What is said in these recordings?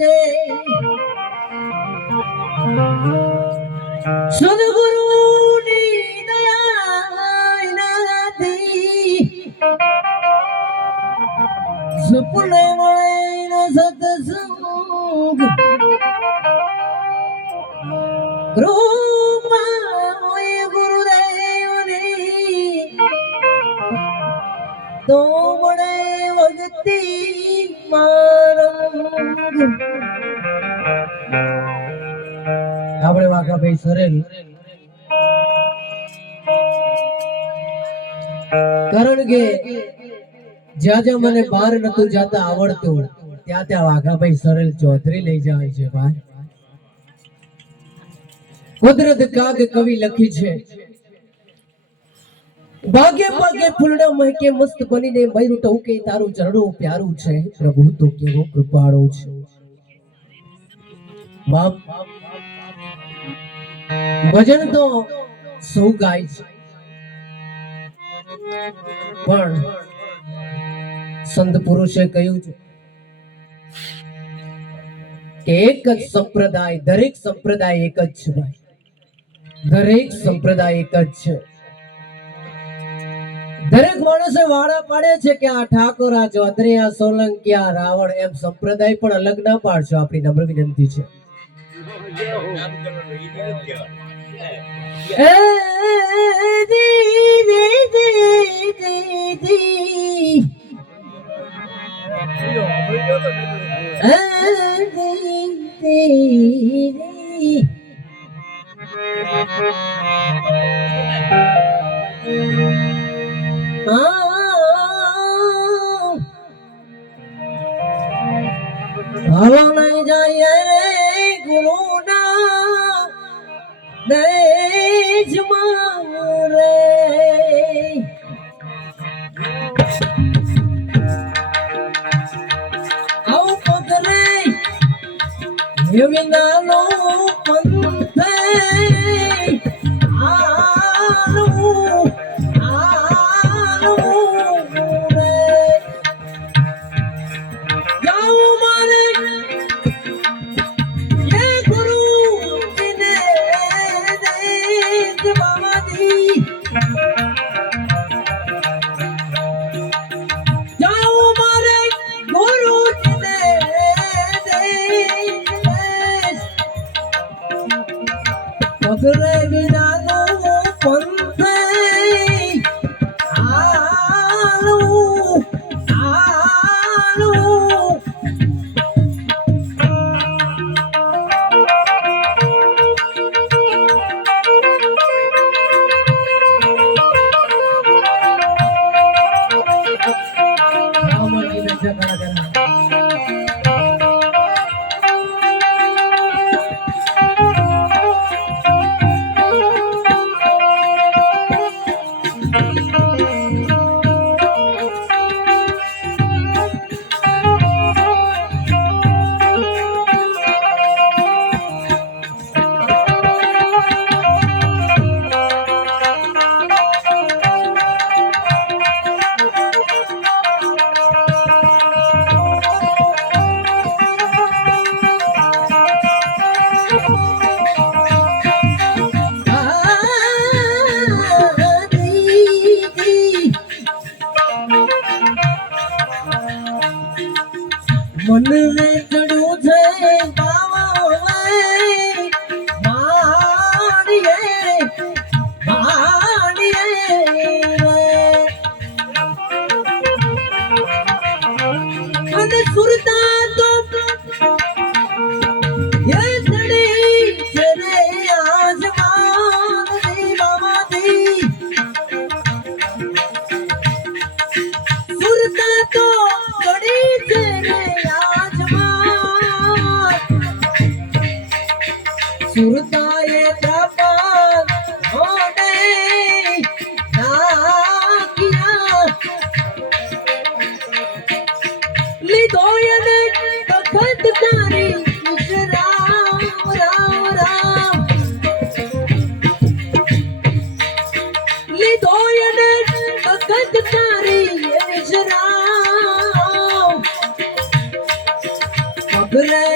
જે સદગુરુની દયાનાથી સપને મળે ન સતસંગ કૃપા હોય ગુરુદેવની તો મળે આપણે સરેલ કારણ કે જ્યાં જ્યાં મને બહાર નતું જાતા આવડતું, ત્યાં ત્યાં વાઘાભાઈ સરેલ ચૌધરી લઈ જાય છે, ભાઈ. કુદરત કાગ કવિ લખી છે. ભાગે ભાગે ફૂલડા મહેકે મસ્ત બનીને મયરું તો કે તારું ચરણું પ્યારું છે, પ્રભુ તો કેવો કૃપાળો છે. બાપ ભજન તો સૌ ગાય છે. પણ સંત પુરુષે કહ્યું છે કે એક જ સંપ્રદાય, દરેક સંપ્રદાય એક જ છે ભાઈ. દરેક સંપ્રદાય એક જ છે. દરેક માણસે વાળા પાડે છે કે આ ઠાકોર, આ ચૌધરી આ સોલંકી, આ રાવણ, એમ સંપ્રદાય પણ અલગ ના પાડશો. આપણી નમ્ર વિનંતી છે. એ દી દેશમાં રે આવું પગરે વિનાનો પંથે પગરે વિનાનો પંથે આલું આલું મનને ચડ્યું છે સુરતા તો Good night.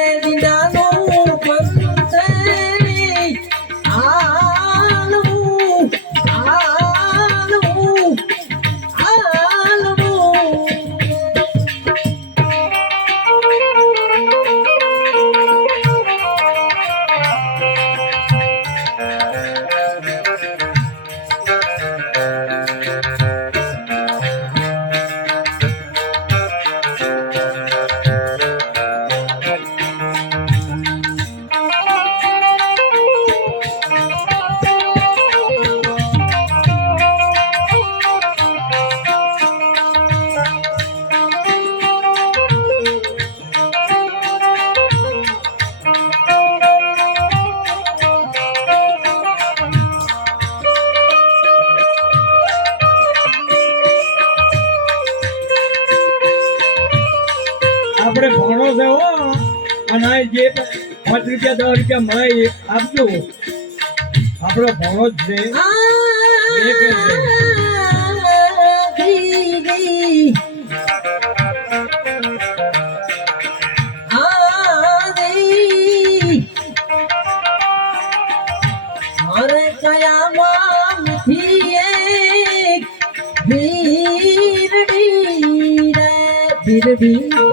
આપણે ભણો છે, હો. અને જે પાંચ રૂપિયા, દસ રૂપિયા મળે એ આપજો. આપણો ભણો જ છે. ગઈ